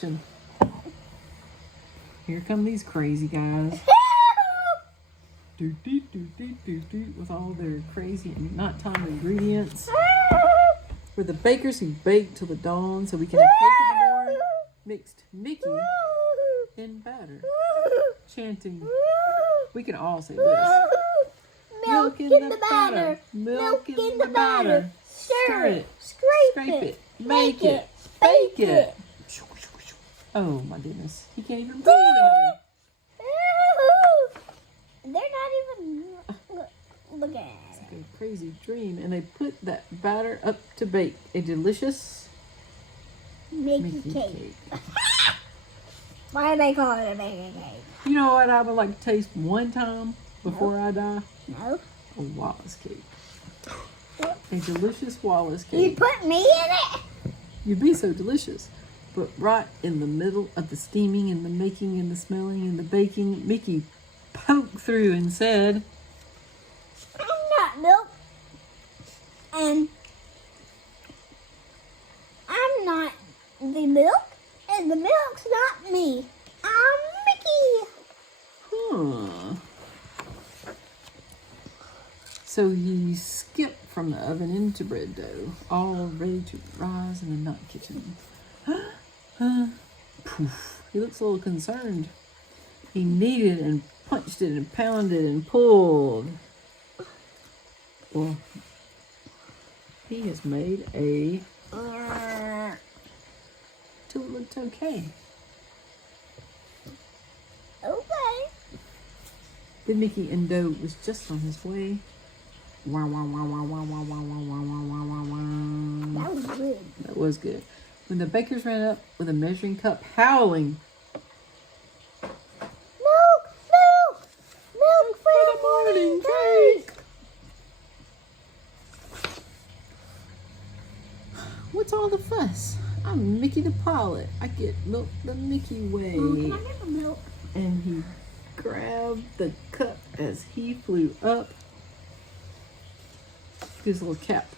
question. Here come these crazy guys. With all their crazy and not timed ingredients. We're the bakers who bake till the dawn so we can have cake in the morning. Mixed Mickey in batter. Chanting. We can all say this. Milk in the batter. Milk in the batter. Stir it. Scrape it. Make it. Bake it. Oh my goodness. He can't even breathe under They're not even looking at it. It's like a crazy dream. And they put that batter up to bake. A delicious Mickey cake. Why do they call it a Mickey cake? You know what I would like to taste one time before I die? No. A Wallace cake. A delicious Wallace You cake. put me in it? You'd be so delicious. But right in the middle of the steaming and the making and the smelling and the baking, Mickey poked through and said, I'm not milk. And I'm not the milk. And the milk's not me. I'm Mickey. huh. So he skipped from the oven into bread dough, all ready to rise in the night kitchen. Poof. He looks a little concerned. He kneaded and punched it and pounded and pulled. Well, he has made a till it looked okay. Okay. Then Mickey and Doe was just on his way. Wah, wah, wah, wah, wah, wah, wah, wah, wah, wah, wah, wah. That was good. That was good. When the bakers ran up with a measuring cup, howling, Milk! Milk! Milk for the morning morning cake! what's all the fuss? I'm Mickey the pilot. I get milk the Mickey way. Can I get the milk? And he grabbed the cup as he flew up his little cap.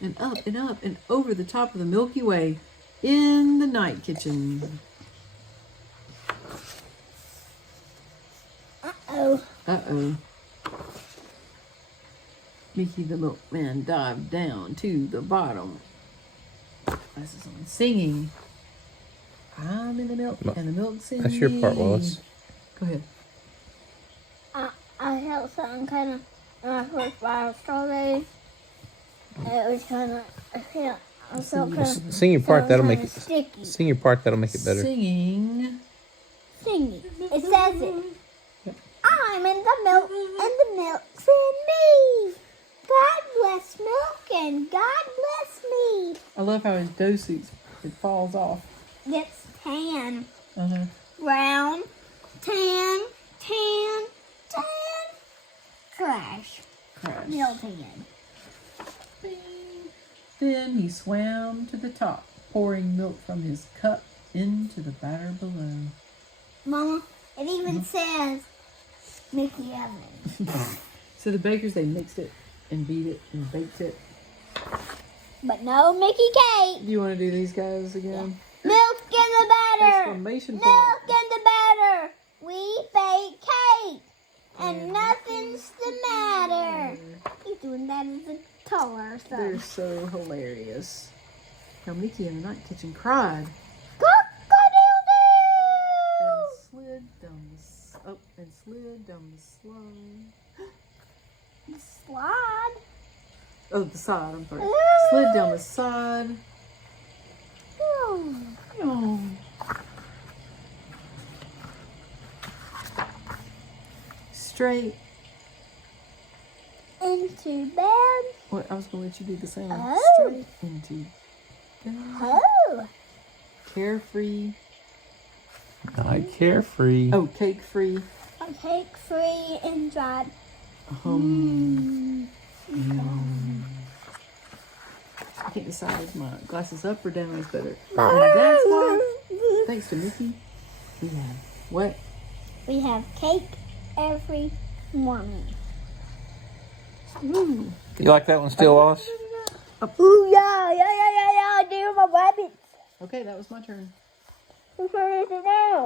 And up and up and over the top of the Milky Way in the night kitchen. Uh-oh. Uh-oh. Mickey the milkman dived down to the bottom. Glasses on, singing. I'm in the milk and the milk's in That's your part, me. Wallace. Go ahead. I felt something kind of when I first bought strawberries. It was kind of, I felt kind of Sing your part. That'll make it. sticky. Sing your part. That'll make it better. Singing. Singing. It says it. Yep. I'm in the milk and the milk's in me. God bless milk and God bless me. I love how his dough suit, it falls off. It's tan. Uh-huh. Brown. Tan. Crash. Crash. Meal tan. Bing. Then he swam to the top, pouring milk from his cup into the batter below. Mama, it even says Mickey Oven. So the bakers, they mixed it and beat it and baked it. But no Mickey cake. Do you want to do these guys again? Milk in the batter. Exclamation point. Milk in the batter. We bake cake. And nothing's the matter. He's doing that as a taller They're son. so hilarious. Now Mickey in the night kitchen cried Cock-a-doodle-doo! and slid down the slide. Slide. Oh, the side, I'm sorry. Slid down the side. Oh. Oh. Straight. Into bed. What? I was going to let you do the same. Oh. Straight into bed. Oh. Carefree. Not carefree. Oh, cake free. Cake free and dried. Yum. I can't decide if my glasses up or down is better. And that's why, thanks to Mickey, we have what? We have cake every morning. Ooh. You like that one still, Wallace? Ooh, yeah. Do my rabbits. Okay, that was my turn. Whose turn is it now?